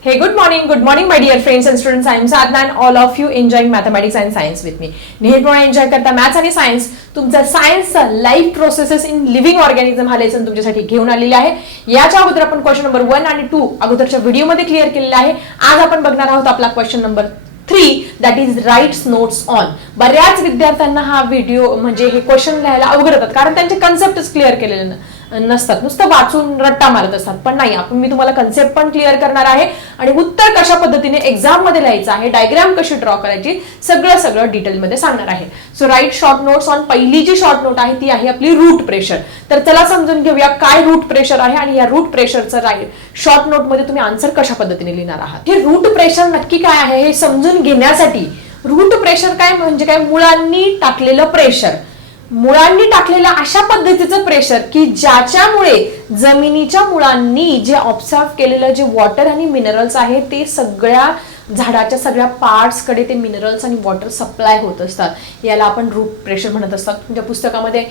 Hey, good morning, good morning, my dear friends and students. I am Sadna and all of you enjoying mathematics and science with me. नेहमीप्रमाणे enjoy करता maths आणि science तुमचा सायन्सचा life processes in living organism हा lesson तुमच्यासाठी घेऊन आलेले आहे. याच्या अगोदर आपण क्वेश्चन नंबर वन आणि टू अगोदरच्या व्हिडिओमध्ये क्लिअर केलेला आहे. आज आपण बघणार आहोत आपला question number three that is writes notes on बऱ्याच विद्यार्थ्यांना हा व्हिडिओ म्हणजे हे क्वेश्चन लिहायला अवघड होतात कारण त्यांचे कन्सेप्टच क्लिअर केलेले ना. नसतात. नुसतं वाचून रट्टा मारत असतात. पण नाही आपण मी तुम्हाला कन्सेप्ट पण क्लिअर करणार आहे आणि उत्तर कशा पद्धतीने एक्झाममध्ये लिहायचं आहे डायग्राम कशी ड्रॉ करायची सगळं सगळं डिटेलमध्ये सांगणार आहे. So write short notes on पहिली जी शॉर्ट नोट आहे ती आहे आपली रूट प्रेशर तर चला समजून घेऊया काय रूट प्रेशर आहे आणि या रूट प्रेशरचं राईट शॉर्ट नोटमध्ये तुम्ही आन्सर कशा पद्धतीने लिहिणार आहात. हे रूट प्रेशर नक्की काय आहे हे समजून घेण्यासाठी रूट प्रेशर काय म्हणजे काय? मुळांनी टाकलेलं प्रेशर मुळांनी टाकलेलं अशा पद्धतीचं प्रेशर की ज्याच्यामुळे जमिनीच्या मुळांनी जे ऑब्झर्व केलेलं जे वॉटर आणि मिनरल्स आहे ते सगळ्या झाडाच्या सगळ्या पार्ट्सकडे ते मिनरल्स आणि वॉटर सप्लाय होत असतात. याला आपण रूट प्रेशर म्हणत असतात. तुमच्या पुस्तकामध्ये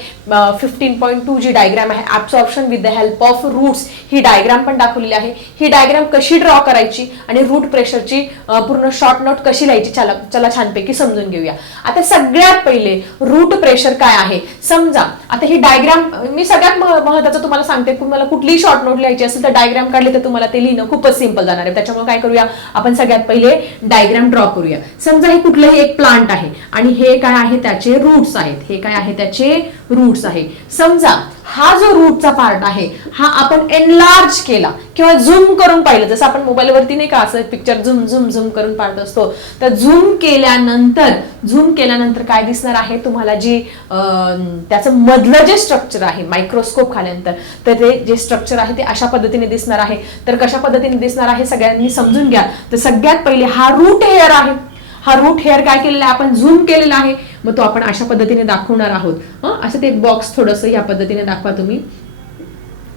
फिफ्टीन पॉईंट टू जी डायग्राम आहे absorption with the help of roots he diagram पण दाखवलेली आहे. ही डायग्राम कशी ड्रॉ करायची आणि रूट प्रेशरची पूर्ण शॉर्ट नोट कशी लिहायची चला चला छानपैकी समजून घेऊया. आता सगळ्यात पहिले रूट प्रेशर काय आहे? समजा आता ही डायग्राम मी सगळ्यात महत्वाचं तुम्हाला सांगते तुम्हाला कुठलीही शॉर्ट नोट लिहायची असेल तर डायग्राम काढली तर तुम्हाला ते लिहिणं खूपच सिंपल जाणार आहे. त्याच्यामुळे काय करूया आपण सगळ्यात पहिले डायग्राम ड्रॉ करूया. समजा हे कुठलंही एक प्लांट आहे आणि हे काय आहे त्याचे रूट्स आहेत. हे काय आहे त्याचे रूट्स आहे. समजा हा जो रूटचा पार्ट आहे हा आपण एनलार्ज केला किंवा झूम करून पाहिलं. जसं आपण मोबाईलवरती नाही का असं पिक्चर झूम झूम झूम करून पाहत असतो. तर झूम केल्यानंतर झूम केल्यानंतर काय दिसणार आहे? तुम्हाला जी अं, त्याचं मधलं जे स्ट्रक्चर आहे मायक्रोस्कोप खाल्यानंतर तर ते जे स्ट्रक्चर आहे ते अशा पद्धतीने दिसणार आहे. तर कशा पद्धतीने दिसणार आहे सगळ्यांनी समजून घ्या. तर सगळ्यात पहिले हा रूट हेअर आहे. हा रूट हेअर काय केलेला आहे? आपण झूम केलेला आहे. मग तो आपण अशा पद्धतीने दाखवणार आहोत. असं ते बॉक्स थोडस या पद्धतीने दाखवा तुम्ही.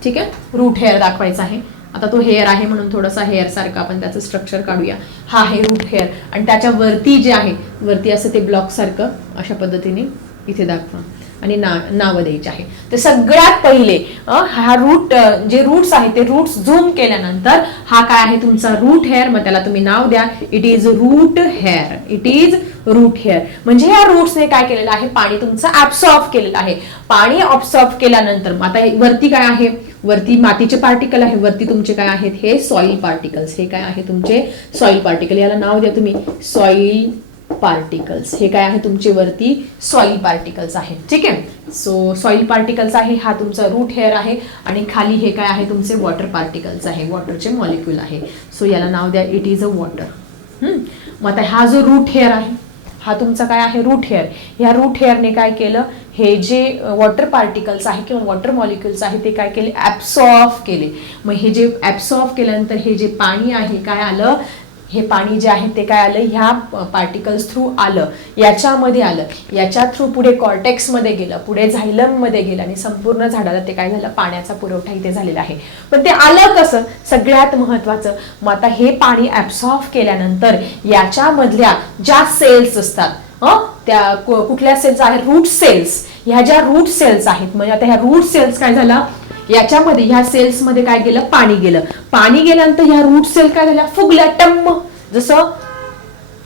ठीक आहे? रूट हेअर दाखवायचा आहे. आता तो हेअर आहे म्हणून थोडासा हेअर सारखा आपण त्याचं स्ट्रक्चर काढूया. हा आहे रूट हेअर आणि त्याच्या वरती जे आहे वरती असं ते ब्लॉक सारखं अशा पद्धतीने इथे दाखवा. आणि ना नावं द्यायचे आहे. तर सगळ्यात पहिले हा रूट जे रूट्स आहे ते रूट्स झूम केल्यानंतर हा काय आहे तुमचा रूट हेअर मग त्याला तुम्ही नाव द्या. It is root hair it is root hair म्हणजे या रूट्सने काय केलेलं आहे? पाणी तुमचं ऍब्सॉर्ब केलेलं आहे. पाणी ऑब्सॉर्ब केल्यानंतर मग आता वरती काय आहे? वरती मातीचे पार्टिकल आहे. वरती तुमचे काय आहेत? हे सॉइल पार्टिकल्स हे काय आहे तुमचे? सॉइल पार्टिकल याला नाव द्या तुम्ही. सॉइल पार्टिकल्स हे काय आहे तुमचे वरती? सॉइल पार्टिकल्स आहे. ठीक आहे? सो सॉइल पार्टिकल्स आहे हा तुमचा रूट हेअर आहे आणि खाली हे काय आहे तुमचे वॉटर पार्टिकल्स आहे वॉटरचे मॉलिक्यूल आहे. सो याला नाव द्या इट इज अ वॉटर मग आता हा जो रूट हेअर आहे हा तुमचा काय आहे? रूट हेअर ह्या रूट हेअरने काय केलं? हे जे वॉटर पार्टिकल्स आहे किंवा वॉटर मॉलिक्युल्स आहे ते काय केले? ऍब्सॉर्ब केले. मग हे जे ऍब्सॉर्ब केल्यानंतर हे जे पाणी आहे काय आलं? हे पाणी जे आहे ते काय आलं? ह्या पार्टिकल्स थ्रू आलं. याच्यामध्ये आलं. याच्या थ्रू पुढे कॉर्टेक्समध्ये गेलं. पुढे झायलममध्ये गेलं. आणि संपूर्ण झाडाला ते काय झालं? पाण्याचा पुरवठा इथे झालेला आहे. पण ते आलं कसं? सगळ्यात महत्त्वाचं मग आता हे पाणी ऍब्सॉर्ब केल्यानंतर याच्यामधल्या ज्या सेल्स असतात त्या कुठल्या सेल्स आहेत? रूट सेल्स ह्या ज्या रूट सेल्स आहेत म्हणजे आता ह्या रूट सेल्स काय झाला? याच्यामध्ये ह्या सेल्समध्ये काय गेलं? पाणी गेलं. पाणी गेल्यानंतर ह्या रूट सेल काय झाल्या? फुगल्या टम्म. जसं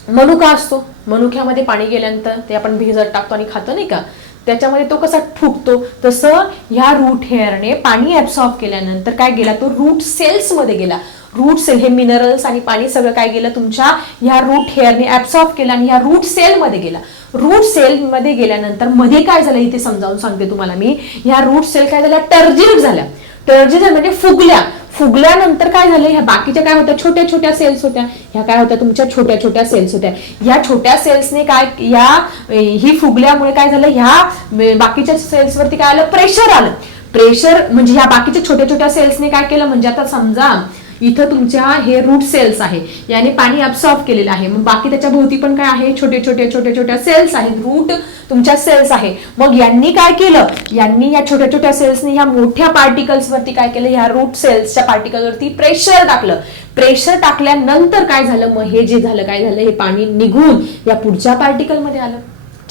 मनुका असतो. मनुक्यामध्ये पाणी गेल्यानंतर ते आपण भिजत टाकतो आणि खातो नाही का? त्याच्यामध्ये तो कसा फुटतो तसं ह्या रूट हेअरने पाणी ऍब्सॉर्ब केल्यानंतर काय गेला? तो रूट सेल्समध्ये गेला. रूट सेल हे मिनरल्स आणि पाणी सगळं काय गेलं? तुमच्या ह्या रूट हेअरने ऍब्सॉर्ब केलं आणि ह्या रूट सेल मध्ये गेला. रूट सेल मध्ये गेल्यानंतरमध्ये काय झालं इथे समजावून सांगते तुम्हाला मी. ह्या रूट सेल काय झाल्या? टर्जिट झाल्या. टर्जिड म्हणजे फुगल्या. फुगल्यानंतर काय झालं? ह्या बाकीच्या काय होत्या? छोट्या छोट्या सेल्स होत्या. ह्या काय होत्या? तुमच्या छोट्या छोट्या सेल्स होत्या. या छोट्या सेल्सने काय या ही फुगल्यामुळे काय झालं? ह्या बाकीच्या सेल्सवरती काय आलं? प्रेशर आलं. प्रेशर म्हणजे ह्या बाकीच्या छोट्या छोट्या सेल्सने काय केलं? म्हणजे आता समजा इथं तुमच्या हे रूट सेल्स आहे. याने पाणी अब्सॉर्ब केलेलं आहे. मग बाकी त्याच्या भोवती पण काय आहे? छोटे छोटे छोटे छोट्या सेल्स आहेत. रूट तुमच्या सेल्स आहे. मग यांनी काय केलं? यांनी या छोट्या छोट्या सेल्सनी या मोठ्या पार्टिकल्स वरती काय केलं? ह्या रूट सेल्सच्या पार्टिकल वरती प्रेशर टाकलं. प्रेशर टाकल्यानंतर काय झालं? मग हे जे झालं काय झालं? हे पाणी निघून या पुढच्या पार्टिकलमध्ये आलं.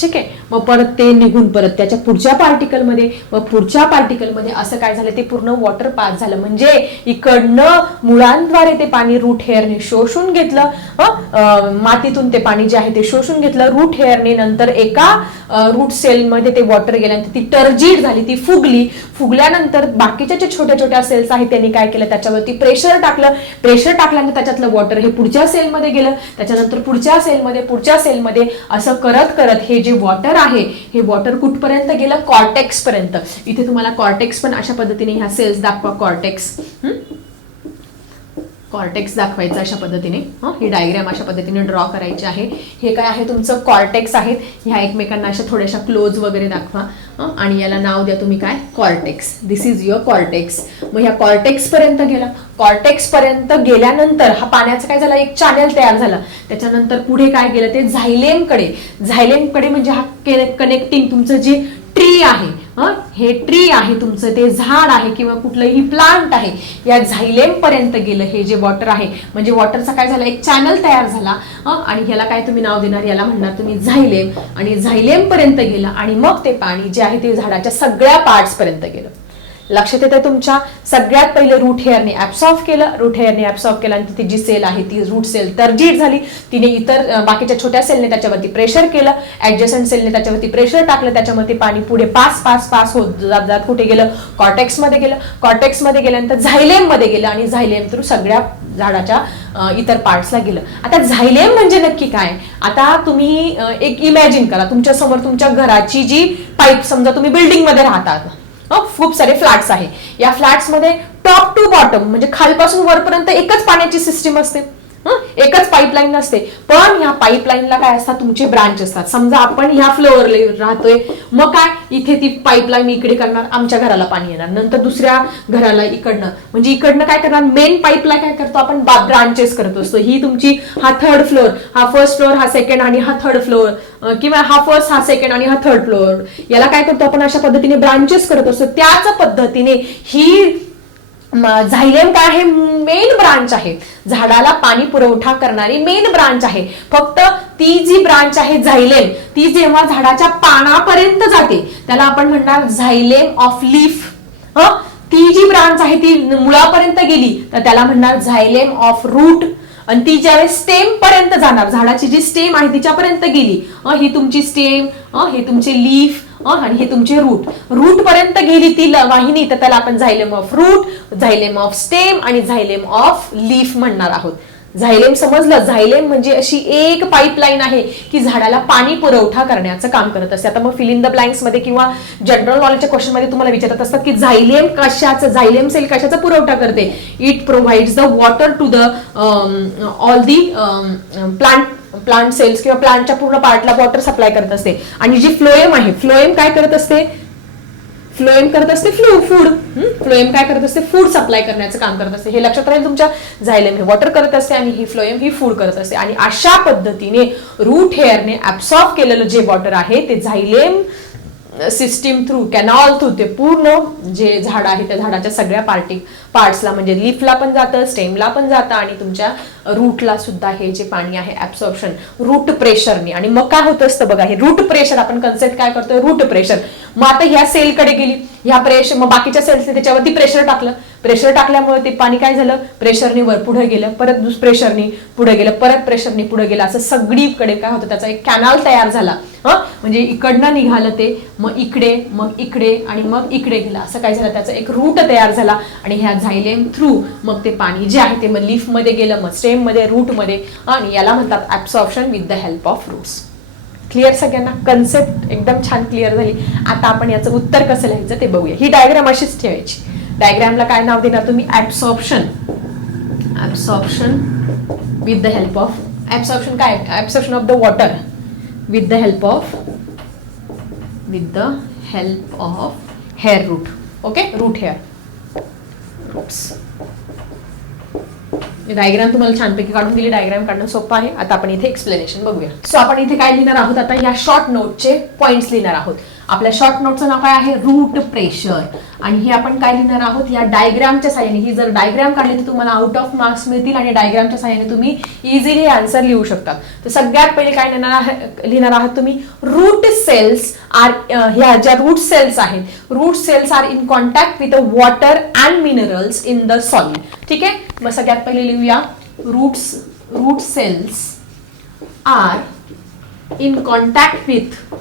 ठीक आहे. मग परत ते निघून परत त्याच्या पुढच्या पार्टिकलमध्ये मग पुढच्या पार्टिकलमध्ये असं काय झालं? ते पूर्ण वॉटर पास झालं. म्हणजे इकडनं मुळांद्वारे ते पाणी रूट हेअरने शोषून घेतलं. मातीतून ते पाणी जे आहे ते शोषून घेतलं. रूट हेअरने नंतर एका रूट सेलमध्ये ते वॉटर गेल्यानंतर ती टर्जीड झाली. ती फुगली. फुगल्यानंतर बाकीच्या ज्या छोट्या छोट्या सेल्स आहेत त्यांनी काय केलं? त्याच्यावरती प्रेशर टाकलं. प्रेशर टाकल्यानंतर त्याच्यातलं वॉटर हे पुढच्या सेलमध्ये गेलं. त्याच्यानंतर पुढच्या सेलमध्ये पुढच्या सेलमध्ये असं करत करत हे जे वॉटर आहे हे वॉटर कुठपर्यंत गेलं? कॉर्टेक्स पर्यंत. इथे तुम्हाला कॉर्टेक्स पण अशा पद्धतीने ह्या सेल्स दाखवा कॉर्टेक्स कॉर्टेक्स दाखवायचं अशा पद्धतीने. हं, ही डायग्रॅम अशा पद्धतीने ड्रॉ करायची आहे. हे काय आहे तुमचं कॉर्टेक्स आहेत. ह्या एकमेकांना अशा थोड्याशा क्लोज वगैरे दाखवा. आणि याला नाव द्या तुम्ही काय? Cortex this is your cortex मग ह्या कॉर्टेक्सपर्यंत गेला. कॉर्टेक्सपर्यंत गेल्यानंतर हा पाण्याचा काय झाला? एक चॅनल तयार झाला. त्याच्यानंतर पुढे काय गेलं ते झायलेमकडे झायलेमकडे म्हणजे हा कनेक्टिंग तुमचं जे ट्री आहे. हे? ट्री आहे तुमचं ते झाड आहे किंवा कुठलंही प्लांट आहे या झाईलेम पर्यंत गेलं हे जे वॉटर आहे. म्हणजे वॉटरचा काय झाला? एक चॅनल तयार झाला आणि ह्याला काय तुम्ही नाव देणार? याला म्हणणार तुम्ही झायलेम आणि झाईलेम पर्यंत गेलं आणि मग ते पाणी जे आहे ते झाडाच्या सगळ्या पार्ट्स पर्यंत गेलं. लक्षात येतं तुमच्या. सगळ्यात पहिले रूट हेअरने ऍब्सॉर्ब केलं. रूट हेअरने ऍब्सॉर्ब केलं आणि ती जी सेल आहे ती रूट सेल तरजीट झाली. तिने इतर बाकीच्या छोट्या सेलने त्याच्यावरती प्रेशर केलं. ऍडजस्टंट सेलने त्याच्यावरती प्रेशर टाकलं. त्याच्यामध्ये पाणी पुढे पास पास पास होत जात जात कुठे गेलं? कॉर्टेक्समध्ये गेलं. कॉर्टेक्समध्ये गेल्यानंतर झायलेममध्ये गेलं आणि झायलेम थ्रू सगळ्या झाडाच्या इतर पार्ट्सला गेलं. आता झायलेम म्हणजे नक्की काय? आता तुम्ही एक इमॅजिन करा. तुमच्यासमोर तुमच्या घराची जी पाईप समजा तुम्ही बिल्डिंगमध्ये राहतात. खूप सारे फ्लॅट्स आहे. या फ्लॅट्समध्ये टॉप टू बॉटम म्हणजे खालपासून वरपर्यंत एकच पाण्याची सिस्टीम असते. एकच पाईपलाईन नसते. पण ह्या पाईपलाईनला काय असतात? तुमचे ब्रांच असतात. समजा आपण ह्या फ्लोअर राहतोय. मग काय? इथे ती पाईपलाईन इकडे करणार आमच्या घराला पाणी येणार. नंतर दुसऱ्या घराला इकडनं. म्हणजे इकडनं काय करणार? मेन पाईपला काय करतो? आपण ब्रांचेस करत असतो. ही तुमची हा थर्ड फ्लोअर हा फर्स्ट फ्लोअर हा सेकंड आणि हा थर्ड फ्लोअर किंवा हा फर्स्ट हा सेकंड आणि हा थर्ड फ्लोअर याला काय करतो? आपण अशा पद्धतीने ब्रांचेस करत असतो. त्याच पद्धतीने ही झायलेम काय आहे मेन ब्रांच आहे. झाडाला पाणी पुरवठा करणारी मेन ब्रांच आहे. फक्त ती जी ब्रांच आहे झायलेम ती जेव्हा झाडाच्या पानापर्यंत जाते त्याला आपण म्हणणार झायलेम ऑफ लीफ ह? ती जी ब्रांच आहे ती मुळापर्यंत गेली तर त्याला म्हणणार झायलेम ऑफ रूट आणि ती ज्यावेळेस स्टेम पर्यंत जाणार झाडाची जी स्टेम आहे तिच्यापर्यंत गेली. ही तुमची स्टेम हे तुमचे लीफ आणि हे तुमचे रूट रूट पर्यंत गेली ती वाहिनी तर त्याला आपण xylem of root xylem of stem आणि झायलेम ऑफ लीफ म्हणणार आहोत. झायलेम समजलं? झायलेम म्हणजे अशी एक पाईपलाईन आहे की झाडाला पाणी पुरवठा करण्याचं काम करत असते. आता मग फिल इन द ब्लँक्समध्ये किंवा जनरल नॉलेजच्या क्वेश्चनमध्ये तुम्हाला विचारत असतात की झायलेम कशाचं झायलेम सेल कशाचा पुरवठा करते? It provides the water to the all the plant plant cells किंवा प्लांटच्या पूर्ण पार्टला वॉटर सप्लाय करत असते. आणि जी फ्लोएम आहे फ्लोएम काय करत असते? फ्लोएम करत असते फ्लू फूड फ्लोएम काय करत असते? फूड सप्लाय करण्याचं काम करत असते. हे लक्षात राहील तुमच्या झायलेम हे वॉटर करत असते आणि ही फ्लोएम ही फूड करत असते. आणि अशा पद्धतीने रूट हेअरने ऍब्सॉर्ब केलेलं जे वॉटर आहे ते xylem system through canal through ते पूर्ण जे झाड आहे त्या झाडाच्या सगळ्या पार्टी पार्ट्सला म्हणजे लीफला पण जातं स्टेमला पण जातं आणि तुमच्या रूटला सुद्धा हे जे पाणी आहे ऍब्सॉर्प्शन रूट प्रेशरने आणि मग काय होत असतं बघा हे रूट प्रेशर आपण कन्सेप्ट काय करतोय? रूट प्रेशर मग आता ह्या सेलकडे गेली ह्या प्रेशर मग बाकीच्या सेल्सने त्याच्यावरती प्रेशर टाकलं. प्रेशर टाकल्यामुळे ते पाणी काय झालं? प्रेशरने वर पुढे गेलं. परत दुस प्रेशरनी पुढे गेलं. परत प्रेशरनी पुढे गेलं. असं सगळीकडे काय होतं? त्याचा एक कॅनल तयार झाला. हा? म्हणजे इकडनं निघालं ते मग इकडे मग इकडे आणि मग इकडे गेलं. असं काय झालं? त्याचा एक रूट तयार झाला आणि ह्या झायलेम थ्रू मग ते पाणी जे आहे ते मग लीफमध्ये गेलं मग स्टेममध्ये रूटमध्ये रूटमध्ये. आणि याला म्हणतात absorption with the help of roots clear सगळ्यांना? कन्सेप्ट एकदम छान क्लिअर झाली. आता आपण याचं उत्तर कसं लिहायचं ते बघूया. ही डायग्राम अशीच ठेवायची. डायग्रामला काय नाव देणार तुम्ही? Absorption absorption with the help of absorption काय? Absorption of the water with the help of with the help of hair root okay root hair roots diagram तुम्हाला छानपैकी काढून दिली. डायग्राम काढणं सोपं आहे. आता आपण इथे एक्सप्लेनेशन बघूया. सो आपण इथे काय लिहिणार आहोत? आता या शॉर्ट नोटचे पॉईंट्स लिहिणार आहोत. आपल्या शॉर्ट नोटचं नाव काय आहे? रूट प्रेशर आणि हे आपण काय लिहिणार आहोत? या डायग्रामच्या साह्याने. ही जर डायग्राम काढली तर तुम्हाला आउट ऑफ मार्क्स मिळतील आणि डायग्रामच्या साह्याने तुम्ही इझिली आन्सर लिहू शकता. तर सगळ्यात पहिले काय लिहिणार लिहिणार आहात तुम्ही? रूट सेल्स आर ह्या ज्या रूट सेल्स आहेत root cells are in contact with water and minerals in the solid ठीक आहे? मग सगळ्यात पहिले लिहूया. Roots root cells are in contact with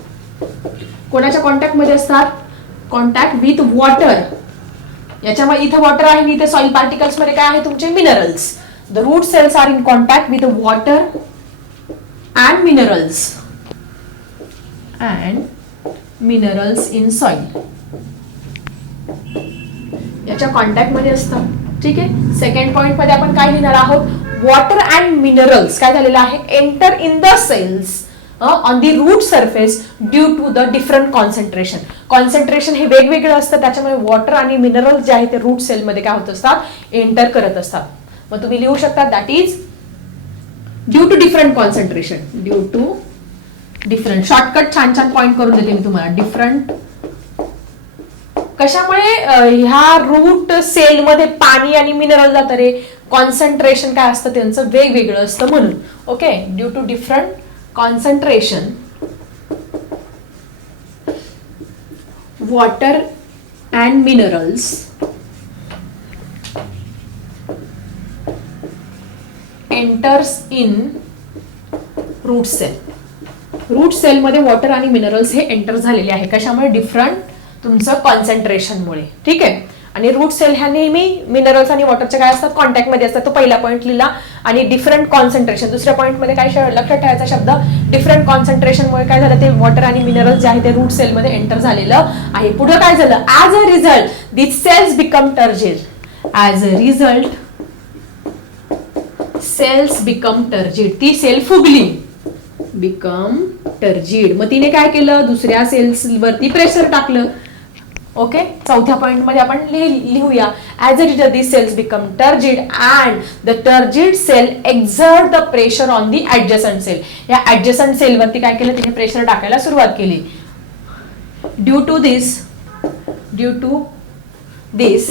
कोणाच्या कॉन्टॅक्टमध्ये असतात? कॉन्टॅक्ट विथ वॉटर याच्यामध्ये इथं वॉटर आहे आणि इथे सॉइल पार्टिकल्समध्ये काय आहे तुमचे? Minerals the root cells are in contact with water and minerals and minerals in soil याच्या कॉन्टॅक्टमध्ये असतात. ठीक आहे? सेकंड पॉइंटमध्ये आपण काय लिहिणार आहोत? वॉटर अँड मिनरल्स काय झालेलं आहे? Enter in the cells on the root surface due to the different concentration concentration हे वेगवेगळं असतं त्याच्यामुळे वॉटर आणि मिनरल जे आहे ते रूट सेलमध्ये काय होत असतात? एंटर करत असतात. मग तुम्ही लिहू शकता that is due to different concentration due to different shortcut छान छान पॉईंट करून देते मी तुम्हाला. डिफरंट कशामुळे ह्या रूट सेलमध्ये पाणी आणि मिनरल जातं रे? कॉन्सन्ट्रेशन काय असतं? त्यांचं वेगवेगळं असतं म्हणून. Okay due to different concentration water and minerals enters in root cell root सेलमध्ये वॉटर आणि मिनरल्स हे एंटर झालेले आहे. कशामुळे? डिफरंट तुमचं कॉन्सन्ट्रेशनमुळे ठीक आहे? आणि रूट सेल ह्या नेहमी मिनरल्स आणि वॉटरच्या काय असतात? कॉन्टॅक्टमध्ये असतात. तो पहिला पॉईंट लिहिला. आणि डिफरंट कॉन्सन्ट्रेशन दुसऱ्या पॉईंटमध्ये काय लक्षात ठेवायचा शब्द? डिफरंट कॉन्सन्ट्रेशनमुळे काय झालं? ते वॉटर आणि मिनरल्स जे आहे ते रूट सेलमध्ये एंटर झालेलं आहे. पुढे काय झालं? As a result this cells become turgid as a result cells become turgid ती सेल फुगली. बिकम टर्जिड मग तिने काय केलं? दुसऱ्या सेल्स वरती प्रेशर टाकलं. ओके चौथ्या पॉइंटमध्ये आपण लिहूया. As a result this cells become turgid and the turgid cell exert the pressure on the adjacent cell या ऍडजस्टंट सेल वरती काय केलं? तिने प्रेशर टाकायला सुरुवात केली. Due to this due to this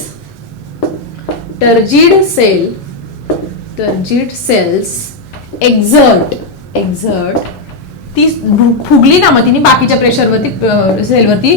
turgid cell turgid cells exert exert ती फुगली ना मग तिने बाकीच्या प्रेशरवरती सेलवरती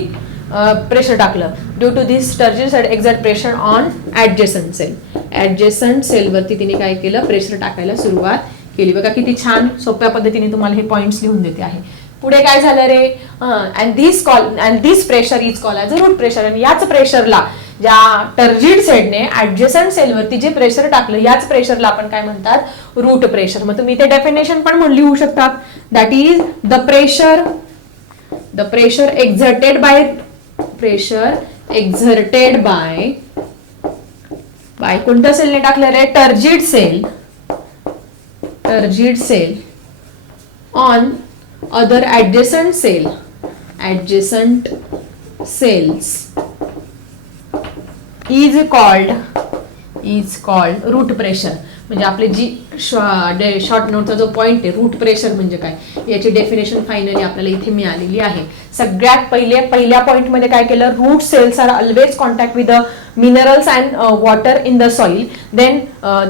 प्रेशर टाकलं. Due to this turgid cell exert pressure on adjacent cell adjacent सेलवरती तिने काय केलं? प्रेशर टाकायला सुरुवात केली. बघा किती छान सोप्या पद्धतीने तुम्हाला हे पॉईंट्स लिहून देते आहे. पुढे काय झालं रे? And this call and this pressure is call as a root pressure आणि याच प्रेशरला ज्या टर्जिड सेडने ऍडजेसन सेलवरती जे प्रेशर टाकलं याच प्रेशरला आपण काय म्हणतात? रूट प्रेशर मग तुम्ही ते डेफिनेशन पण म्हणून लिहू शकतात. That is the pressure the pressure exerted by pressure exerted by by कोणत्या सेलने टाकले रे? Turgid cell turgid cell on other adjacent cell adjacent cells is called is called root pressure म्हणजे आपले जी शॉर्ट नोटचा जो पॉईंट आहे रूट प्रेशर म्हणजे काय? याची डेफिनेशन फायनली आपल्याला इथे मिळालेली आहे. सगळ्यात पहिले पहिल्या पॉईंटमध्ये काय केलं? Root cells are always contact with the minerals and water in the soil then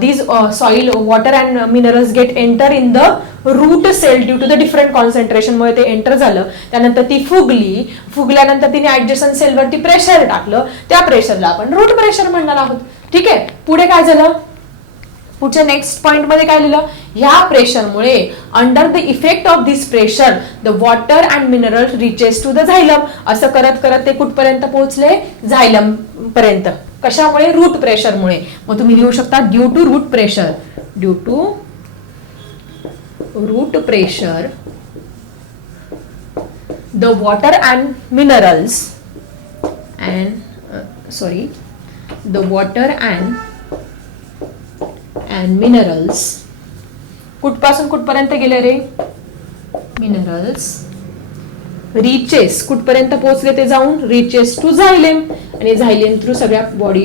these soil water and minerals get enter in the root cell due to the different कॉन्सन्ट्रेशनमुळे ते एंटर झालं. त्यानंतर ती फुगली फुगल्यानंतर तिने ऍडजस्टन सेलवरती प्रेशर टाकलं. त्या प्रेशरला आपण root pressure म्हणणार आहोत. ठीक आहे? पुढे काय झालं? पुढच्या नेक्स्ट पॉइंटमध्ये काय लिहिलं? ह्या प्रेशरमुळे under the effect of this pressure the water and mineral reaches to the xylem असं करत करत ते कुठपर्यंत पोहोचले? झायलम पर्यंत. कशामुळे? रूट प्रेशरमुळे मग तुम्ही लिहू शकता due to root pressure due to root pressure the water and minerals and sorry the water and and minerals कुठपासून कुठपर्यंत गेले रे? मिनरल्स रिचेस कुठपर्यंत पोहोचले ते जाऊन? रिचेस टू झायलेम आणि झायलेम थ्रू सगळ्या बॉडी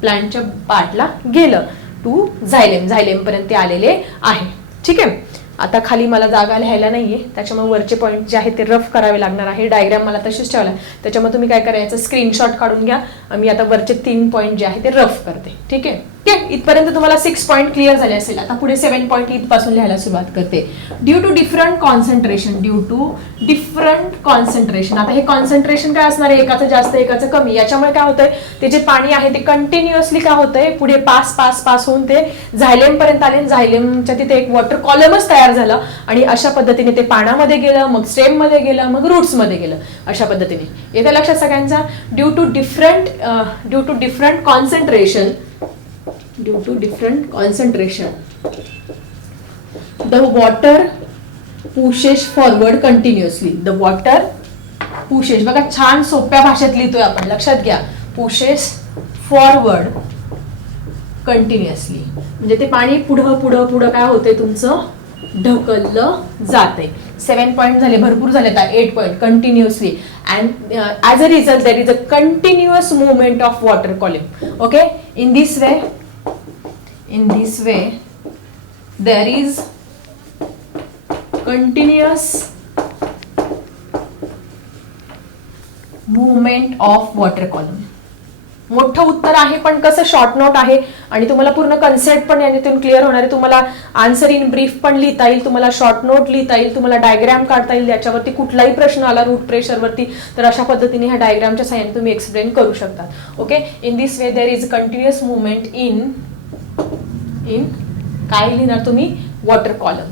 प्लांटच्या पार्टला गेलं. टू झायलेम झायलेम पर्यंत आलेले आहे. ठीक आहे? आता खाली मला जागा लिहायला नाहीये. त्याच्यामुळे वरचे पॉईंट जे आहे ते रफ करावे लागणार आहे. डायग्राम मला तशीच ठेवला त्याच्यामुळे तुम्ही काय करायचं? स्क्रीनशॉट काढून घ्या. मी आता वरचे तीन पॉईंट जे आहे ते रफ करते. ठीक आहे? ठीक आहे इथपर्यंत तुम्हाला सिक्स पॉईंट क्लिअर झाले असेल. आता पुढे सेवन पॉईंट इथपासून लिहायला सुरुवात करते. Due to different concentration due to different concentration आता हे कॉन्सन्ट्रेशन काय असणार आहे? एकाचं जास्त एकाचं कमी. याच्यामुळे काय होतंय? ते जे पाणी आहे ते कंटिन्युअसली काय होतंय? पुढे पास पास पास होऊन ते झायलेमपर्यंत आले झायलेमच्या तिथे एक वॉटर कॉलमच तयार झाला. आणि अशा पद्धतीने ते पाण्यामध्ये गेलं मग स्टेममध्ये गेलं मग रूट्समध्ये गेलं. अशा पद्धतीने. येते लक्षात सगळ्यांचा? Due to different due to different concentration due to different concentration. The water pushes forward continuously. The water pushes. बघा छान सोप्या भाषेत लिहितोय आपण. लक्षात घ्या. Pushes forward कंटिन्युअसली म्हणजे ते पाणी पुढं पुढं पुढं काय होते तुमचं? ढकललं जाते सेवन पॉईंट झाले भरपूर झाले आता. Eight point continuously and as a result that is a continuous movement of water column okay in this way in this way there is continuous movement of water column. मोठं उत्तर आहे पण कसं शॉर्ट नोट आहे आणि तुम्हाला पूर्ण concept पण याच्यातून क्लिअर होणार आहे. तुम्हाला आन्सर इन ब्रीफ पण लिहिता येईल तुम्हाला शॉर्ट नोट लिहिता येईल तुम्हाला डायग्राम काढता येईल याच्यावरती कुठलाही प्रश्न आला रूट प्रेशरवरती तर अशा पद्धतीने ह्या डायग्रामच्या साह्याने तुम्ही एक्सप्लेन करू शकता. Okay in this way there is continuous movement in in काय लिहिणार तुम्ही? Water column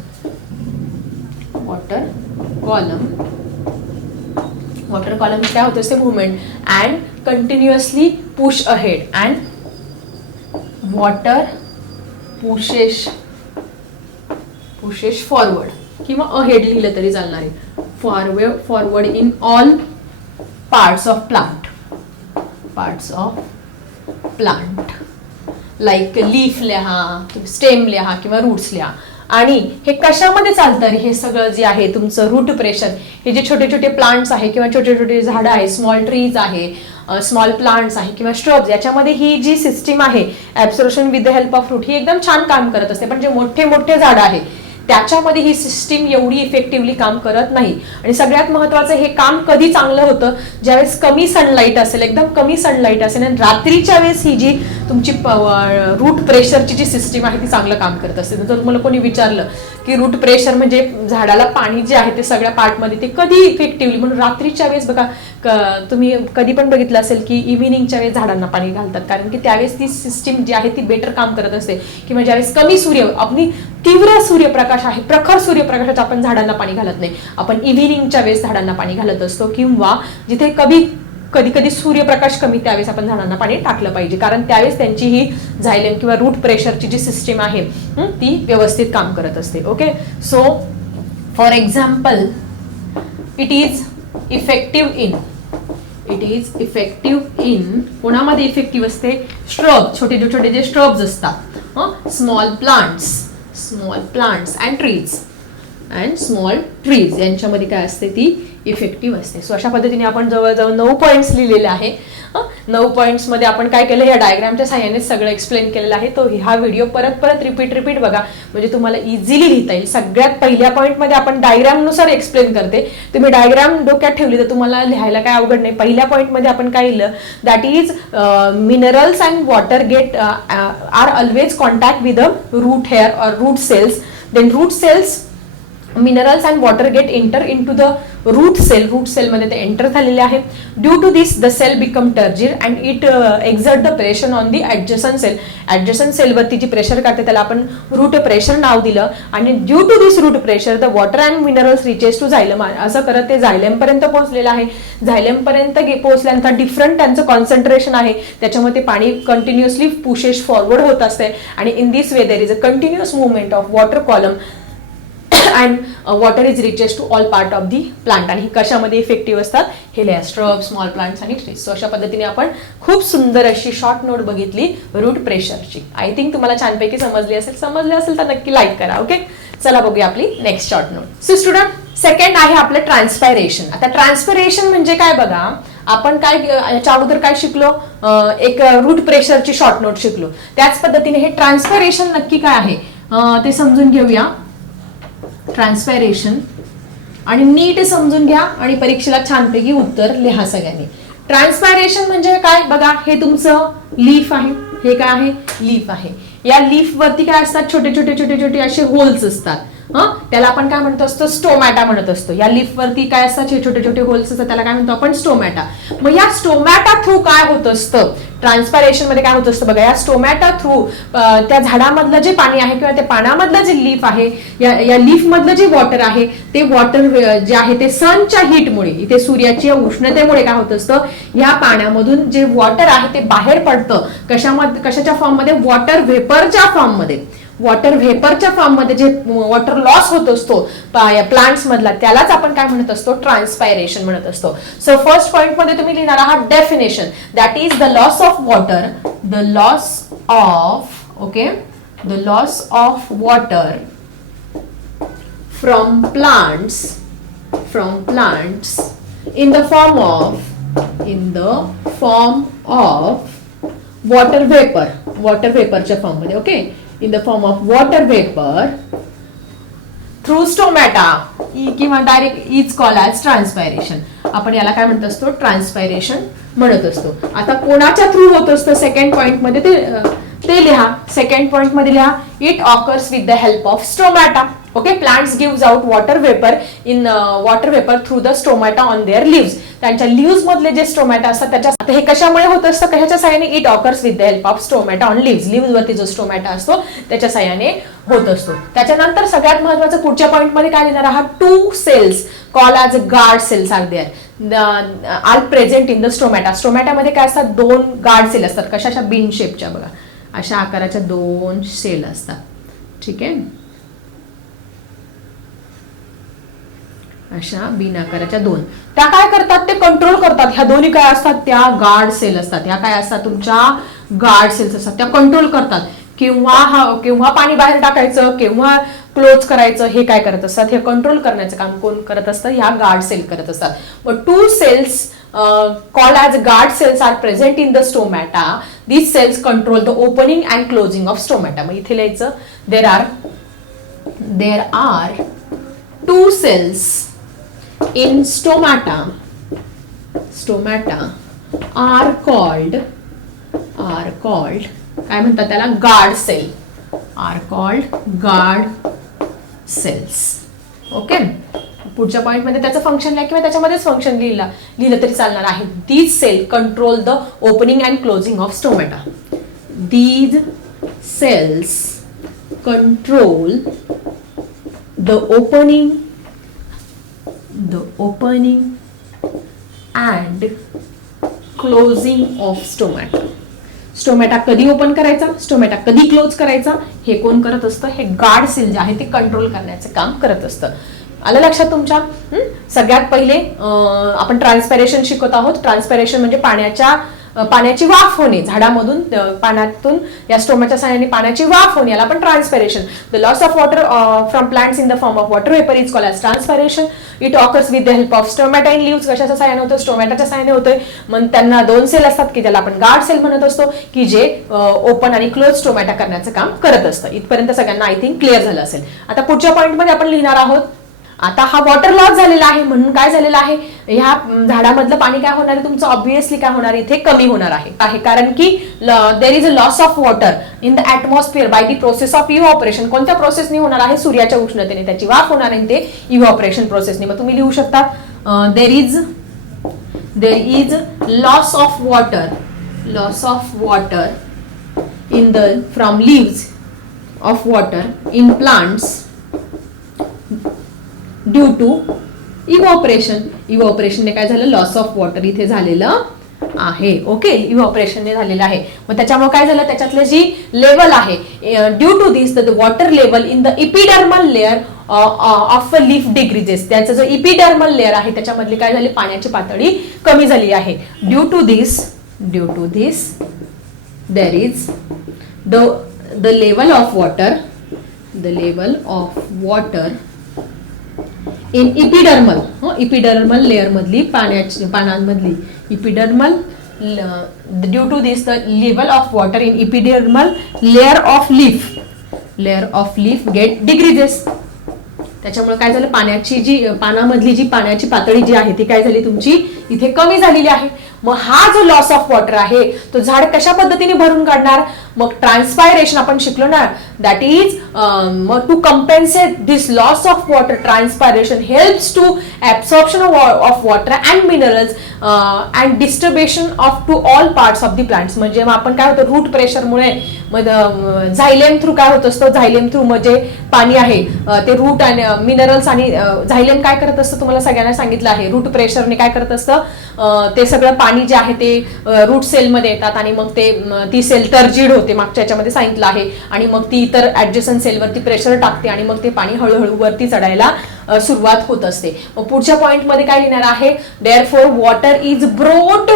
water column water column काय होतं? असते movement and continuously push ahead and water pushes pushes forward किंवा अहेड लिहिलं तरी चालणार आहे. Forward forward in all parts of plant parts of plant like leaf लिहा स्टेम लिहा किंवा रूट्स लिहा. आणि हे कशामध्ये चालतं? हे सगळं जे आहे तुमचं रूट प्रेशर हे जे छोटे छोटे प्लांट्स आहे किंवा छोटे छोटे झाडं आहे स्मॉल ट्रीज आहे स्मॉल प्लांट्स आहे किंवा श्रब्स याच्यामध्ये ही जी सिस्टीम आहे absorption with the help of root ही एकदम छान काम करत असते. पण जे मोठे मोठे झाडं आहे त्याच्यामध्ये ही सिस्टीम एवढी इफेक्टिव्हली काम करत नाही. आणि सगळ्यात महत्वाचं हे काम कधी चांगलं होतं? ज्यावेळेस कमी सनलाईट असेल एकदम कमी सनलाईट असेल आणि रात्रीच्या वेळेस ही जी तुमची रूट प्रेशरची जी सिस्टीम आहे ती चांगलं काम करत असते. जर तुम्हाला कोणी विचारलं की रूट प्रेशर म्हणजे झाडाला पाणी जे आहे ते सगळ्या पार्टमध्ये ते कधी इफेक्टिव्हली म्हणून रात्रीच्या वेळेस बघा तुम्ही कधी पण बघितलं असेल की इव्हिनिंगच्या वेळेस झाडांना पाणी घालतात. कारण की त्यावेळेस ती सिस्टीम जी आहे ती बेटर काम करत असते. किंवा ज्यावेळेस कमी सूर्य आपली तीव्र सूर्यप्रकाश आहे प्रखर सूर्यप्रकाशात आपण झाडांना पाणी घालत नाही. आपण इव्हिनिंगच्या वेळेस झाडांना पाणी घालत असतो. किंवा जिथे कमी कधी कधी सूर्यप्रकाश कमी त्यावेळेस आपण झाडांना पाणी टाकलं पाहिजे. कारण त्यावेळेस त्यांची ही झायलेम किंवा रूट प्रेशरची जी सिस्टीम आहे ती व्यवस्थित काम करत असते. Okay so for example it is effective in it is effective in कोणामध्ये इफेक्टिव्ह असते? स्ट्रब छोटे छोटे जे स्ट्रब्स असतात. Small plants small plants and trees and small trees यांच्यामध्ये काय असते ती? इफेक्टिव्ह असते. सो अशा पद्धतीने आपण जवळजवळ नऊ पॉईंट्स लिहिलेले आहे. नऊ पॉईंट्समध्ये आपण काय केलं? या डायग्रामच्या साह्याने सगळं एक्सप्लेन केलेलं आहे. तो हा व्हिडिओ परत परत रिपीट रिपीट बघा. म्हणजे तुम्हाला इझिली लिहिता येईल. सगळ्यात पहिल्या पॉईंटमध्ये आपण डायग्रामनुसार एक्सप्लेन करते. तुम्ही डायग्राम डोक्यात ठेवली तर तुम्हाला लिहायला काय अवघड नाही. पहिल्या पॉईंटमध्ये आपण काय लिहिलं? That is minerals and water get are always contact with a root hair or root cells then root cells minerals and water get enter in to the root cell root सेलमध्ये ते एंटर झालेले आहे. Due to this the cell become turgid and it exert the pressure on the adjacent cell adjacent सेलवरती जी pressure काढते त्याला आपण root pressure नाव दिलं. आणि due to this root pressure the water and minerals reaches to xylem असं करत ते झायलेमपर्यंत पोहोचलेलं आहे. झायलेमपर्यंत गे- पोहोचल्यानंतर डिफरंट त्यांचं कॉन्सन्ट्रेशन आहे. त्याच्यामध्ये ते पाणी कंटिन्युअसली पुशेश फॉरवर्ड होत असते. आणि in this way there is a continuous movement of water column and water is reaches to all part of the plant आणि कशामध्ये इफेक्टिव्ह असतात? हे लिहा स्ट्रब स्मॉल प्लांट्स आणि ट्रीज सो अशा पद्धतीने आपण खूप सुंदर अशी शॉर्ट नोट बघितली रूट प्रेशरची आय थिंक तुम्हाला छानपैकी समजली असेल. समजली असेल तर नक्की लाईक करा ओके चला बघूया आपली next short note so student second आहे आपलं ट्रान्सपायरेशन आता ट्रान्सपिरेशन म्हणजे काय बघा? आपण काय याच्या अगोदर काय शिकलो? एक रूट प्रेशरची शॉर्ट नोट शिकलो. त्याच पद्धतीने हे ट्रान्सपिरेशन नक्की काय आहे? ते समजून घेऊया. ट्रान्सपायरेशन आणि नीट समजून घ्या आणि परीक्षेला छानपैकी उत्तर लिहा सगळ्यांनी. ट्रान्सपायरेशन म्हणजे काय? बघा हे तुमचं लीफ आहे. हे काय आहे? लीफ आहे. या लीफ वरती काय असतात? छोटे छोटे छोटे छोटे असे होल्स असतात. हं? त्याला आपण काय म्हणतो असतो? स्टोमॅटा म्हणत असतो. या लीफ वरती काय असतात? छोटे छोटे होल्स असतात. त्याला काय म्हणतो आपण? स्टोमॅटा. मग या स्टोमॅटा थ्रू काय होत असतं? ट्रान्सपॅरेशनमध्ये काय होत असतं बघा. या स्टोमॅटा थ्रू त्या झाडामधलं जे पाणी आहे किंवा त्या पाण्यामधलं जे लीफ आहे या या लीफ मधलं जे वॉटर आहे ते वॉटर जे आहे ते सनच्या हीटमुळे इथे सूर्याच्या उष्णतेमुळे काय होत असतं? या पाण्यामधून जे वॉटर आहे ते बाहेर पडतं. कशामध्ये कशाच्या फॉर्ममध्ये वॉटर व्हेपरच्या फॉर्ममध्ये वॉटर व्हेपरच्या फॉर्ममध्ये जे वॉटर लॉस होत असतो प्लांट्स मधला त्यालाच आपण काय म्हणत असतो? ट्रान्सपायरेशन म्हणत असतो. सो फर्स्ट पॉईंटमध्ये तुम्ही लिहिणार आहात definition that is the loss of water the loss of okay the loss of water from plants from plants in the form of in the form of water vapour water व्हेपरच्या फॉर्ममध्ये okay in the form of water vapour through stomata किंवा direct is call as transpiration आपण याला काय म्हणत असतो? ट्रान्सपायरेशन म्हणत असतो. आता कोणाच्या थ्रू होत असतं? सेकंड पॉईंटमध्ये ते ते लिहा. सेकंड पॉईंटमध्ये लिहा. It occurs with the help of stomata okay plants gives out water vapour in water vapour through the stomata on their leaves त्यांच्या लिव्ह मधले जे स्टोमॅटा असतात त्याच्या हे कशामुळे होत असतं? कशाच्या साह्याने? It occurs with the help of stomata on leave leaves वरती जो स्टोमॅटा असतो त्याच्या साह्याने होत असतो. त्याच्यानंतर सगळ्यात महत्वाचं पुढच्या पॉईंटमध्ये काय लिहिणार आहात? Two cells call as guard cells are there are present in the stomata स्टोमॅटामध्ये काय असतात? दोन गार्ड सेल असतात. कशाच्या? बिन शेपच्या बघा. अशा आकाराच्या दोन सेल असतात. ठीक आहे? अशा बिन आकाराच्या दोन. त्या काय करतात? ते कंट्रोल करतात. ह्या दोन्ही काय असतात? त्या गार्ड सेल असतात. ह्या काय असतात? तुमच्या गार्ड सेल्स असतात. त्या कंट्रोल करतात. किंवा हा केव्हा पाणी बाहेर टाकायचं? केव्हा क्लोज करायचं? हे काय करत असतात? हे कंट्रोल करण्याचं काम कोण करत असतं? ह्या गार्ड सेल करत असतात. मग two cells call as guard cells are present in the stomata these cells control the opening and closing of stomata मग इथे लिहायचं there are there are two cells in stomata. Stomata. Are called are called काय म्हणतात त्याला? Guard cell are called guard cells okay पुढच्या पॉईंटमध्ये त्याचं function लिहा किंवा त्याच्यामध्येच फंक्शन लिहिला लिहिलं तरी चालणार आहे. These cell control the opening and closing of stomata these cells control the opening the opening and closing of stomata stomata कधी ओपन करायचा? स्टोमॅटा कधी क्लोज करायचा? हे कोण करत असतं? हे गार्ड सेल जे आहे ते कंट्रोल करण्याचं काम करत असतं. आलं लक्षात तुमच्या? सगळ्यात पहिले आपण ट्रान्सपॅरेशन शिकत आहोत. ट्रान्सपॅरेशन म्हणजे पाण्याच्या पाण्याची वाफ होणे झाडामधून पाण्यातून या स्टोमाच्या सहाय्याने पाण्याची वाफ होणे याला आपण transpiration the loss of water from plants in the form of water vapour is call as transpiration it occurs with the help of stomata in leaves कशाच्या सहाय्याने होतं स्टोमॅटाच्या सहाय्याने होतोय. मग त्यांना दोन सेल असतात की ज्याला आपण गार्ड सेल म्हणत असतो की जे ओपन आणि क्लोज स्टोमॅटा करण्याचं काम करत असतं. इथपर्यंत सगळ्यांना आय थिंक क्लिअर झालं असेल. आता पुढच्या पॉईंटमध्ये आपण लिहिणार आहोत आता हा वॉटर लॉस झालेला आहे म्हणून काय झालेलं आहे? ह्या झाडामधलं पाणी काय होणार आहे तुमचं? ऑब्व्हियसली काय होणार आहे? इथे कमी होणार आहे. कारण की there is a loss of water in the atmosphere by the process of operation कोणत्या प्रोसेसने होणार आहे? सूर्याच्या उष्णतेने. त्याची वाफ होणार आहे ते ऑपरेशन प्रोसेसने मग तुम्ही लिहू शकता there is there is loss of water loss of water in the from leaves of water in plants due to evaporation इव्हॉपरेशनने काय झालं? लॉस ऑफ वॉटर इथे झालेलं आहे. ओके इव्हॉपरेशनने झालेलं आहे. मग त्याच्यामुळे काय झालं? त्याच्यातलं जी लेवल आहे due to this the water level in the epidermal layer of a leaf decreases त्याचं जो इपिडर्मल लेअर आहे त्याच्यामधली काय झाली? पाण्याची पातळी कमी झाली आहे. Due to this due to this there is the the level of water the level of water in epidermal epidermal लेअरमधली मधली पाण्याची पानांमधली. Epidermal due to this the level of water in epidermal layer of leaf layer of leaf get decreases त्याच्यामुळे काय झालं? पाण्याची जी पानामधली जी पाण्याची पातळी जी आहे ती काय झाली तुमची? इथे कमी झालेली आहे. मग हा जो लॉस ऑफ वॉटर आहे तो झाड कशा पद्धतीने भरून काढणार? मग ट्रान्सपायरेशन आपण शिकलो ना दॅट इज मग to compensate this loss of water transpiration helps to absorption of water and minerals and distribution of to all parts of the plants म्हणजे मग आपण काय होतं रूट प्रेशरमुळे मग झायलेम थ्रू काय होत असतं? झायलेम थ्रू म्हणजे पाणी आहे. ते रूट आणि मिनरल्स आणि झायलेम काय करत असतं तुम्हाला सगळ्यांना सांगितलं आहे. रूट प्रेशरने काय करत असतं? ते सगळं पाणी जे आहे ते रूट सेलमध्ये येतात आणि मग ते ती सेल तरजीड होते. मागच्या याच्यामध्ये सांगितलं आहे. आणि मग ती इतर ऍडजस्टन सेलवरती प्रेशर टाकते आणि मग ते पाणी हळूहळू वरती चढायला सुरुवात होत असते. मग पुढच्या पॉईंटमध्ये काय लिहिणार आहे? Therefore water is brought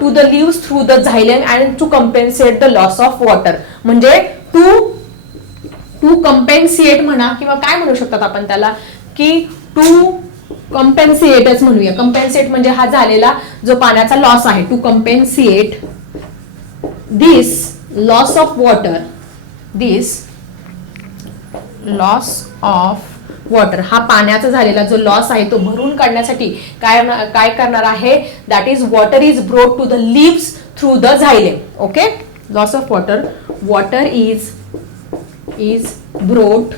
to the leaves through the xylem and to compensate the loss of water म्हणजे टू टू कम्पेन्सिएट म्हणा किंवा काय म्हणू शकतात आपण त्याला? की टू कम्पेन्सिएटच म्हणूया. कम्पेन्सिएट म्हणजे हा झालेला जो पाण्याचा लॉस आहे. To compensate this loss of water this loss of water हा पाण्याचा झालेला जो लॉस आहे तो भरून काढण्यासाठी काय काय करणार आहे? That is water is brought to the leaves through the xylem okay loss of water water is is brought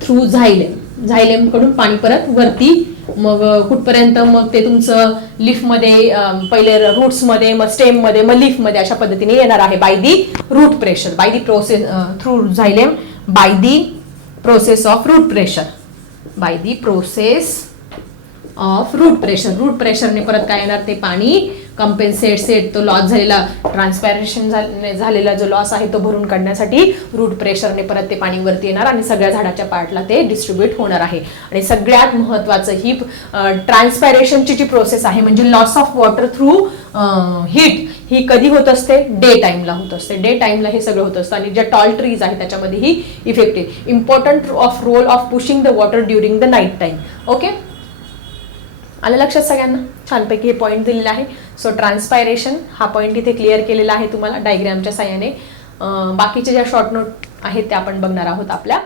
through xylem झायलेमकडून पाणी परत वरती मग कुठपर्यंत मग ते तुमचं लिफ्टमध्ये पहिले रूट्समध्ये मग स्टेममध्ये मग लिफमध्ये अशा पद्धतीने येणार आहे by the root pressure by the process through xylem by the process of root pressure by the process of root pressure root प्रेशरने परत काय येणार? ते पाणी कंपेन्सेट सेट तो लॉस झालेला ट्रान्सपॅरेशन झालेला जो लॉस आहे तो भरून काढण्यासाठी रूट प्रेशरने परत ते पाणी वरती येणार आणि सगळ्या झाडाच्या पार्टला ते डिस्ट्रीब्युट होणार आहे. आणि सगळ्यात महत्वाचं ही ट्रान्सपॅरेशनची जी प्रोसेस आहे म्हणजे loss of water through heat ही कधी होत असते? डे टाईमला होत असते. डे टाईमला हे सगळं होत असतं. आणि ज्या टॉल ट्रीज आहे त्याच्यामध्ये ही effective important of role of pushing the water during the night time okay आलं लक्षात सगळ्यांना? छानपैकी हे पॉईंट दिलेलं आहे. सो ट्रान्सपायरेशन हा पॉईंट इथे क्लिअर केलेला आहे तुम्हाला डायग्रामच्या साह्याने. बाकीचे ज्या शॉर्ट नोट आहेत त्या आपण बघणार आहोत आपल्या.